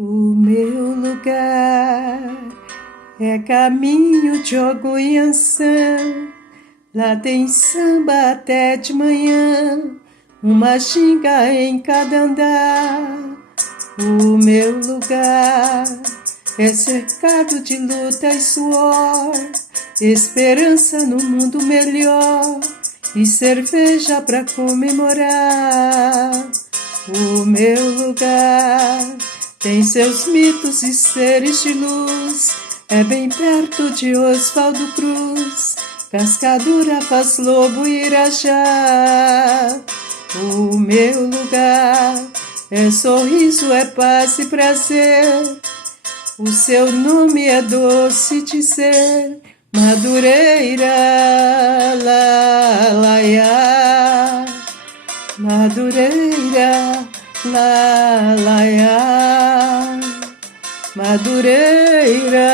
O meu lugar é caminho de Ogoiançã. Lá tem samba até de manhã, uma ginga em cada andar. O meu lugar é cercado de luta e suor, esperança no mundo melhor e cerveja pra comemorar. O meu lugar tem seus mitos e seres de luz, é bem perto de Oswaldo Cruz, Cascadura, Faz Lobo e Irajá. O meu lugar é sorriso, é paz e prazer, o seu nome é doce dizer, Madureira, lá, lá, ia. Madureira, lá, lá, ia. Madureira.